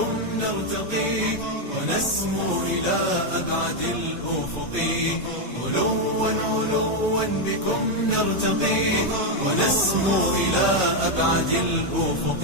بكم نرتقي ونسمو إلى أبعد الأفق. علوا علوا بكم نرتقي ونسمو إلى أبعد الأفق.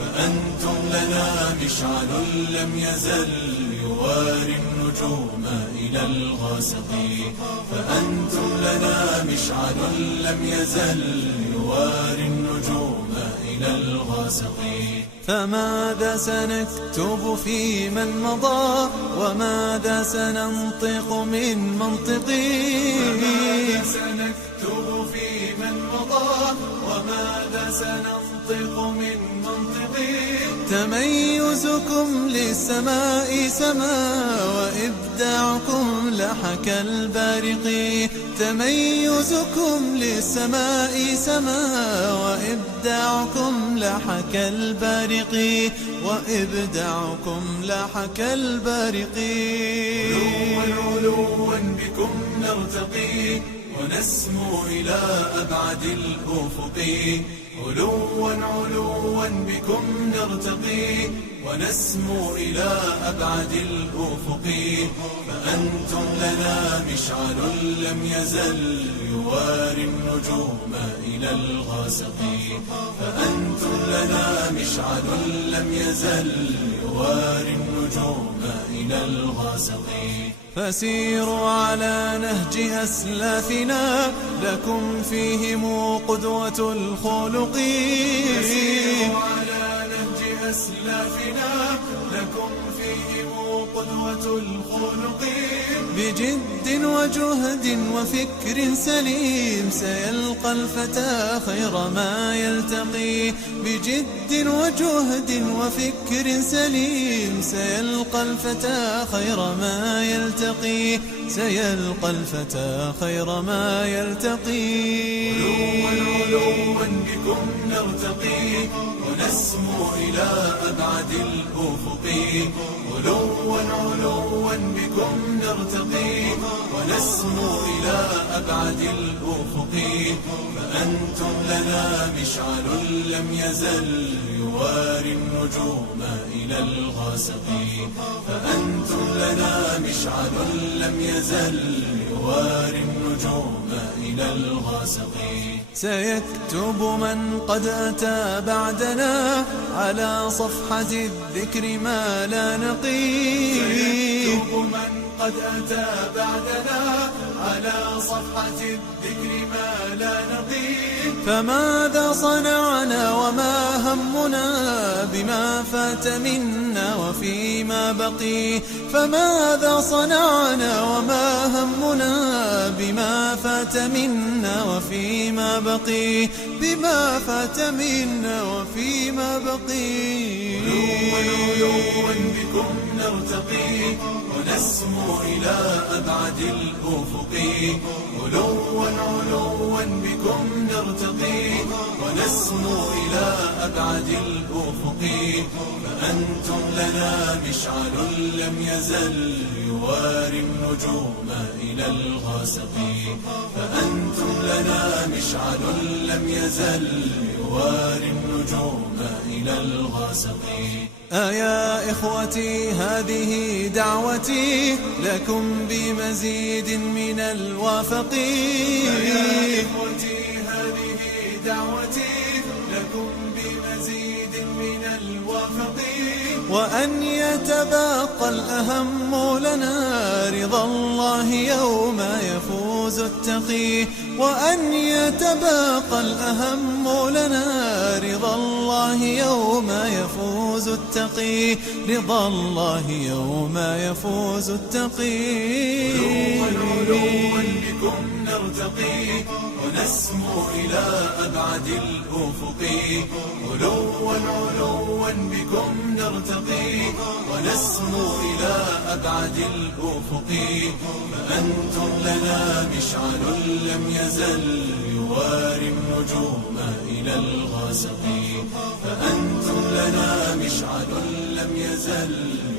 فأنتم لنا مشعل لم يزل يواري النجوم إلى الغاسق. فأنتم لنا مشعل لم يزل يواري النجوم إلى الغاسق. فماذا سنكتب في من مضى وماذا سننطق من منطقي؟ فماذا سنكتب في من مضى وماذا سننطق من منطقي؟ تميزكم للسماء سما وإبداعكم لحك البارق. تميزكم للسماء سما وإبداعكم لحك البارق. وإبداعكم لحك البارق. علوا بكم نرتقي ونسمو إلى أبعد الأفق. علوا علوا بكم نرتقي ونسمو إلى أبعد الأفق. فأنتم لنا مشعل لم يزل يواري النجوم إلى الغاسق. فأنتم لنا مشعل لم يزل يواري النجوم إلى الغاسق. فسيروا على نهج أسلافنا لكم فيهم قدوة الخلق. فسيروا على نهج أسلافنا لكم فيهم قدوة الخلق. بجد وجهد وفكر سليم سيلقى الفتى خير ما يلتقي. بجد وجهد وفكر سليم سيلقى الفتى خير ما يلتقي. سيلقى الفتى خير ما يلتقي. علوا بكم نرتقي ونسمو إلى أبعد الأفق. علوا علوا بكم نرتقي ونسمو إلى أبعد الأفق. فأنتم لنا مشعل لم يزل يواري النجوم إلى الغاسق. فأنتم لنا مشعل لم يزل يواري النجوم إلى الغاسق. سيكتب من قد أتى بعدنا على صفحة الذكر ما لا نقي. سيكتب من قد أتى بعدنا على صفحة الذكر ما لا نقي. فماذا صنعنا وما همنا بما فات منا وفيما بقي. فماذا صنعنا وما همنا بما فات منا وفيما بقي. بما فات منا وفيما بقي. علوا بكم نرتقي ونسمو إلى أبعد الأفق. علوا علوا بكم نرتقي ونسمو إلى أبعد الأفق. فأنتم لنا مشعل لم يزل يواري النجوم إلى الغاسق. فأنتم لنا مشعل لم يزل يواري النجوم إلى الغاسق. يا إخوتي هذه دعوتي لكم بمزيد من الوافق. يا إخوتي هذه دعوتي لكم بمزيد من الوافق. وأن يتبقى الأهم لنا رضا الله يوم يفوز التقي. وأن يتبقى الأهم لنا رضا الله يوم يفوز التقي. رضا الله يوم يفوز التقي. علوا بكم نرتقي ونسمو إلى أبعد الأفق. علوا علوا بكم نرتقي ونسمو إلى أبعد الأفق. فأنتم لنا مشعل لم يزل يواري النجوم إلى الغاسق. فأنتم لنا مشعل لم يزل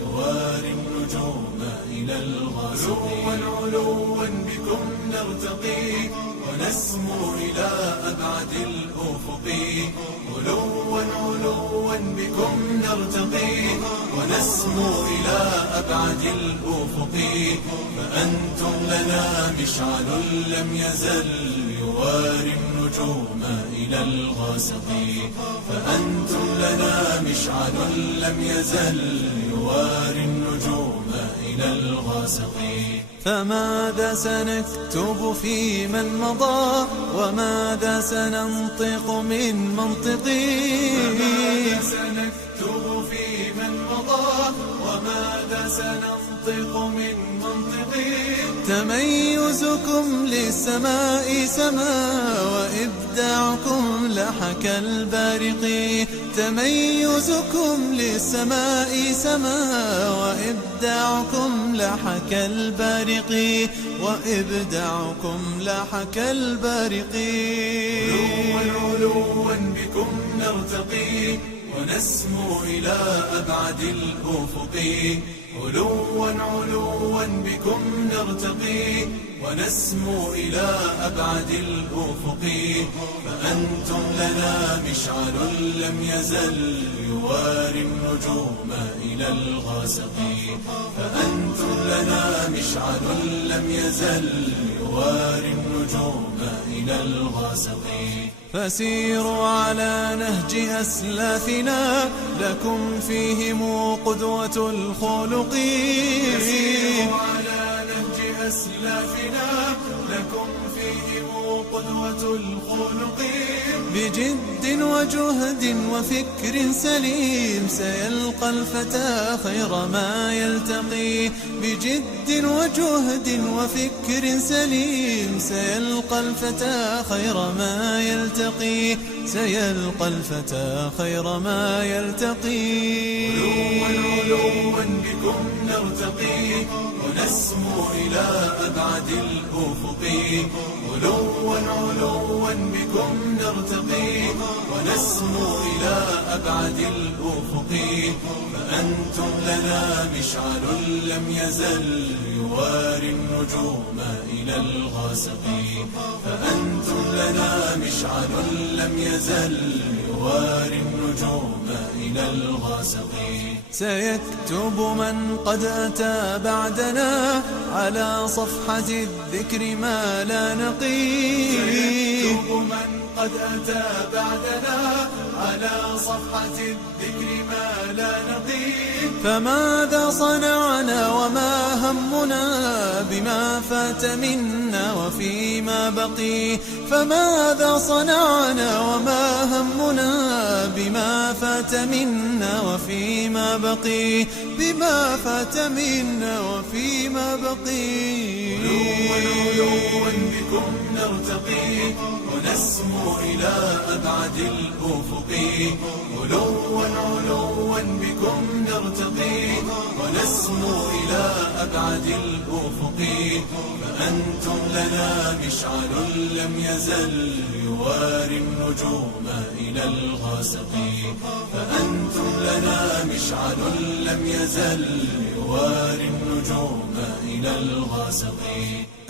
يواري النجوم إلى الغاسق. علوا بكم نرتقي ونسمو إلى أبعد الأفق. علوا علوا بكم نرتقي ونسمو إلى أبعد الأفق. فأنتم لنا مشعل لم يزل يواري النجوم إلى الغاسق. فأنتم لنا مشعل لم يزل يواري النجوم إلى الغاسق. فماذا سنكتب في من مضى وماذا سننطق من منطقي؟ فماذا سنكتب في من مضى وماذا سننطق من منطقي؟ تميزكم للسماء سما وإبداعكم لحك البارق. تميزكم للسماء سما وإبداعكم لحك البارق. وإبداعكم لحك البارق. علوا بكم نرتقي ونسمو إلى أبعد الأفق. علوا علوا بكم نرتقي ونسمو إلى أبعد الأفق. فأنتم لنا مشعل لم يزل يواري النجوم إلى الغاسق. فأنتم لنا مشعل لم يزل يواري النجوم إلى الغاسق. فسيروا على نهج أسلافنا لكم فيهم قدوة الخلق. فسيروا على نهج أسلافنا لكم فيهم قدوة الخلق. بجد وجهد وفكر سليم سيلقى الفتى خير ما يلتقي. بجد وجهد وفكر سليم سيلقى الفتى خير ما يلتقي. سيلقى الفتى خير ما يلتقي. علوا بكم نرتقي ونسمو إلى أبعد الأفق. علوا علوا بكم نرتقي ونسمو إلى أبعد الأفق. فأنتم لنا مشعل لم يزل يواري النجوم إلى الغاسق. فأنتم لنا مشعل لم يزل يواري النجوم إلى الغاسق. سيكتب من قد أتى بعدنا على صفحة الذكر ما لا نقي. سيكتب من قد أتى بعدنا على صفحة الذكر ما لا نقي. فماذا صنعنا وما همنا بما فات منا وفيما بقي. فماذا صنعنا وما همنا بما فات منا وفيما بقي. بما فات منا وفيما بقي. علوا بكم نرتقي ونسمو إلى أبعد الأفق. علوا علوا بكم نرتقي ونسمو إلى أبعد الأفق. فأنتم لنا مشعل لم يزل يواري النجوم إلى الغاسق. فأنتم لنا مشعل لم يزل يواري النجوم إلى الغاسق.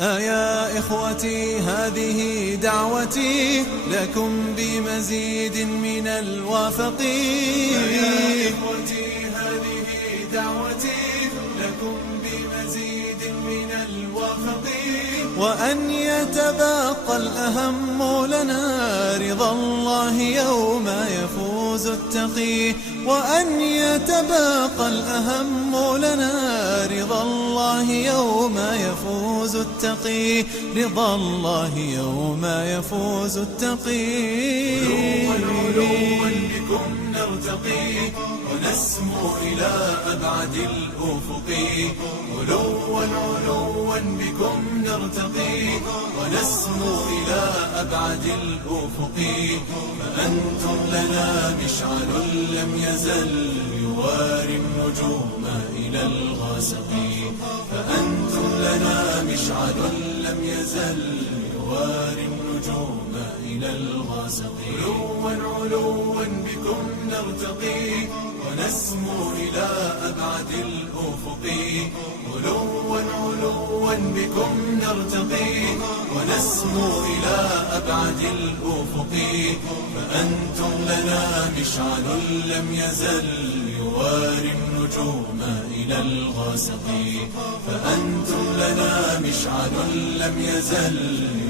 يا إخوتي هذه دعوتي لكم بمزيد من الوافق. يا إخوتي هذه دعوتي لكم بمزيد من الوافق. وأن يتبقى الأهم لنا رضا الله يوم يفوز التقي. وأن يتبقى الأهم لنا رضا الله يوم يفوز التقي. رضا الله يوم يفوز التقي. علوا بكم نرتقي ونسمو إلى أبعد الأفق. علوا علوا بكم نرتقي ونسمو إلى أبعد الأفق. فأنتم لنا مشعل لم يزل يواري النجوم إلى الغاسق. فأنتم لنا مشعل لم يزل يواري النجوم إلى الغاسق. علوا علوا بكم نرتقي ونسمو إلى أبعد الأفق. علوا علوا علوا بكم نرتقي ونسمو إلى أبعد الأفق. فأنتم لنا مشعل لم يزل يواري النجوم إلى الغاسق. فأنتم لنا مشعل لم يزل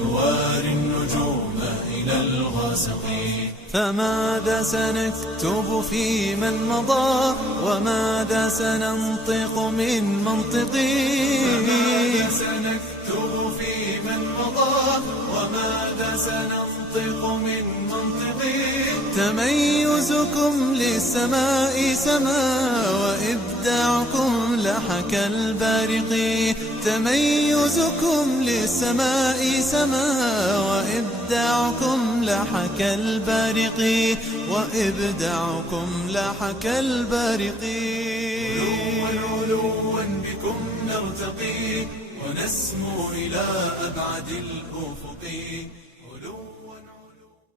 يواري النجوم إلى الغاسق. فماذا سنكتب في من مضى وماذا سننطق من منطقي؟ فماذا سنكتب في من مضى وماذا سننطق من منطقي؟ تميزكم للسماء سما وإبداعكم لحك البارق. تميزكم للسماء سما وإبداعكم لحك البارق. وإبداعكم لحك البارق. علوا بكم نرتقي ونسمو إلى أبعد الأفق.